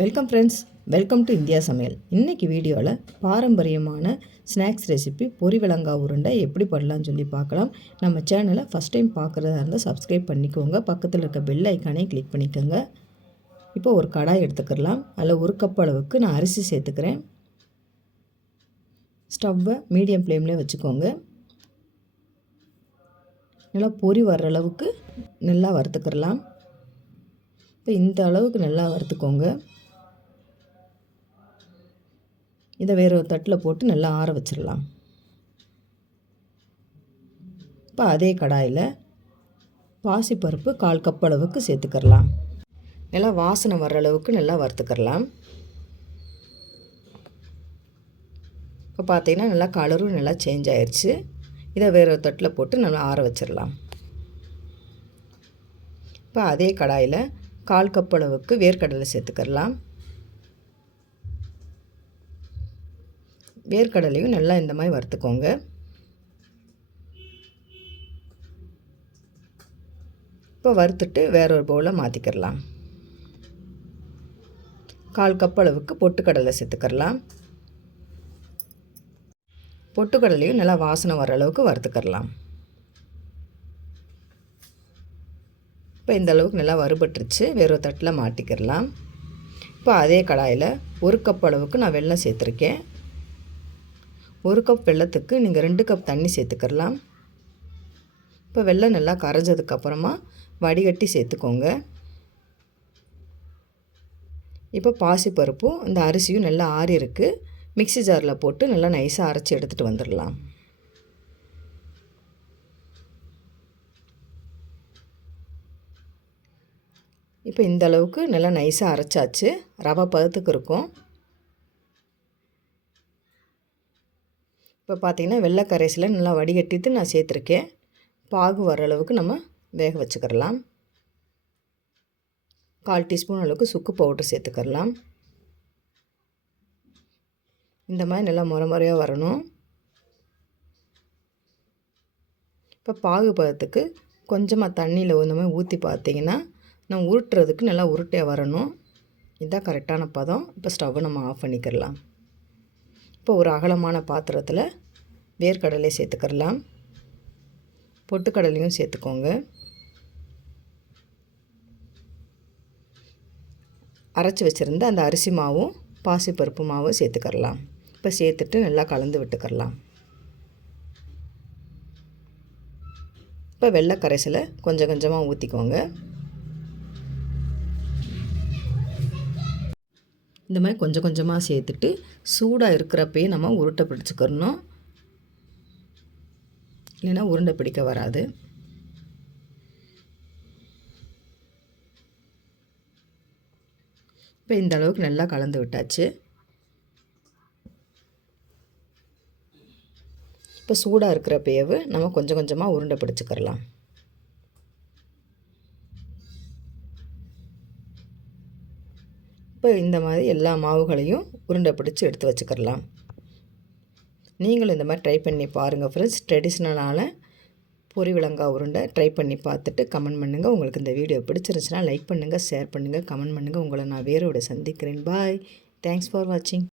Welcome friends welcome to India சமையல் இன்றைக்கி வீடியோவில் பாரம்பரியமான ஸ்நாக்ஸ் ரெசிபி பொரி விலங்காய் உருண்டை எப்படி பண்ணலாம்னு சொல்லி பார்க்கலாம். நம்ம சேனலை ஃபஸ்ட் டைம் பார்க்குறதா இருந்தால் சப்ஸ்கிரைப் பண்ணிக்கோங்க. பக்கத்தில் இருக்க பெல் ஐக்கானே கிளிக் பண்ணிக்கோங்க. இப்போ ஒரு கடாய் எடுத்துக்கலாம். அதில் ஒரு கப் அளவுக்கு நான் அரிசி சேர்த்துக்கிறேன். ஸ்டவ்வை மீடியம் ஃப்ளேம்லேயே வச்சுக்கோங்க. நல்லா பொரி வர்ற அளவுக்கு நல்லா வறுத்துக்கிறலாம் இப்போ இந்த அளவுக்கு நல்லா வறுத்துக்கோங்க. இதை வேறு ஒரு தட்டில் போட்டு நல்லா ஆற வச்சிடலாம் இப்போ அதே கடாயில் பாசிப்பருப்பு கால் கப் அளவுக்கு சேர்த்துக்கிறலாம். நல்லா வாசனை வர்ற அளவுக்கு நல்லா வறுத்துக்கிறலாம். இப்போ பார்த்தீங்கன்னா நல்லா கலரும் நல்லா சேஞ்ச் ஆயிடுச்சு இதை வேறு ஒரு தட்டில் போட்டு நல்லா ஆற வச்சிடலாம் இப்போ அதே கடாயில் கால் கப் அளவுக்கு வேர்க்கடலை சேர்த்துக்கிறலாம். வேர்க்கடலையும் நல்லா இந்த மாதிரி வறுத்துக்கோங்க. இப்போ வறுத்துட்டு வேற ஒரு பவுலில் மாற்றிக்கிறலாம் கால் கப் அளவுக்கு பொட்டுக்கடலை சேர்த்துக்கிறலாம் பொட்டுக்கடலையும் நல்லா வாசனை வர அளவுக்கு வறுத்துக்கிறலாம் இப்போ இந்த அளவுக்கு நல்லா வறுபட்டுருச்சு. வேறு ஒரு தட்டில் மாட்டிக்கிறலாம் இப்போ அதே கடாயில் ஒரு கப் அளவுக்கு நான் வெள்ளம் சேர்த்துருக்கேன். ஒரு கப் வெள்ளத்துக்கு நீங்கள் ரெண்டு கப் தண்ணி சேர்த்துக்கிறலாம். இப்போ வெள்ளம் நல்லா கரைஞ்சதுக்கப்புறமா வடிகட்டி சேர்த்துக்கோங்க. இப்போ பாசிப்பருப்பும் இந்த அரிசியும் நல்லா ஆறி இருக்குது மிக்சி ஜாரில் போட்டு நல்லா நைஸாக அரைச்சி எடுத்துகிட்டு வந்துடலாம். இப்போ இந்த அளவுக்கு நல்லா நைஸாக அரைச்சாச்சு. ரவை பதத்துக்கு இருக்கும். இப்போ பார்த்திங்கன்னா வெள்ளை கரைசலை நல்லா வடிகட்டிட்டு நான் சேர்த்துருக்கேன். பாகு வர அளவுக்கு நம்ம வேக வச்சுக்கிறலாம். கால் டீஸ்பூன் அளவுக்கு சுக்கு பவுடர் சேர்த்துக்கிறலாம். இந்த மாதிரி நல்லா முறை முறையாக வரணும். இப்போ பாகு பதத்துக்கு கொஞ்சமாக தண்ணியில் இந்த மாதிரி ஊற்றி பார்த்தீங்கன்னா நம்ம உருட்டுறதுக்கு நல்லா உருட்டையாக வரணும். இதுதான் கரெக்டான பதம். இப்போ ஸ்டவ்வை நம்ம ஆஃப் பண்ணிக்கிறலாம். இப்போ ஒரு அகலமான பாத்திரத்தில் வேர்க்கடலை சேர்த்துக்கிறலாம். பொட்டுக்கடலையும் சேர்த்துக்கோங்க. அரைச்சி வச்சுருந்த அந்த அரிசி மாவும் பாசிப்பருப்பு மாவும் சேர்த்துக்கிறலாம். இப்போ சேர்த்துட்டு நல்லா கலந்து விட்டுக்கிறலாம். இப்போ வெள்ளை கரைசலை கொஞ்சம் கொஞ்சமாக ஊற்றிக்கோங்க இந்த மாதிரி கொஞ்சம் கொஞ்சமாக சேர்த்துட்டு சூடாக இருக்கிறப்பயே நம்ம உருட்டை பிடிச்சிக்கிறணும். இல்லைன்னா உருண்டை பிடிக்க வராது. இப்போ இந்த அளவுக்கு நல்லா கலந்து விட்டாச்சு. இப்போ சூடாக இருக்கிற பேவு நம்ம கொஞ்சம் கொஞ்சமாக உருண்டை பிடிச்சிக்கிறலாம். இப்போ இந்த மாதிரி எல்லா மாவுகளையும் உருண்டை பிடிச்சி எடுத்து வச்சுக்கிறலாம். நீங்களும் இந்த மாதிரி ட்ரை பண்ணி பாருங்கள் ஃப்ரெண்ட்ஸ் ட்ரெடிஷ்னலான பொரி விலங்காய் உருண்டை ட்ரை பண்ணி பார்த்துட்டு கமெண்ட் பண்ணுங்கள் உங்களுக்கு இந்த வீடியோ பிடிச்சிருந்துச்சுன்னா லைக் பண்ணுங்கள் ஷேர் பண்ணுங்கள் கமெண்ட் பண்ணுங்கள் உங்களை நான் வேறோட சந்திக்கிறேன். பாய் தேங்க்ஸ் ஃபார் வாட்சிங்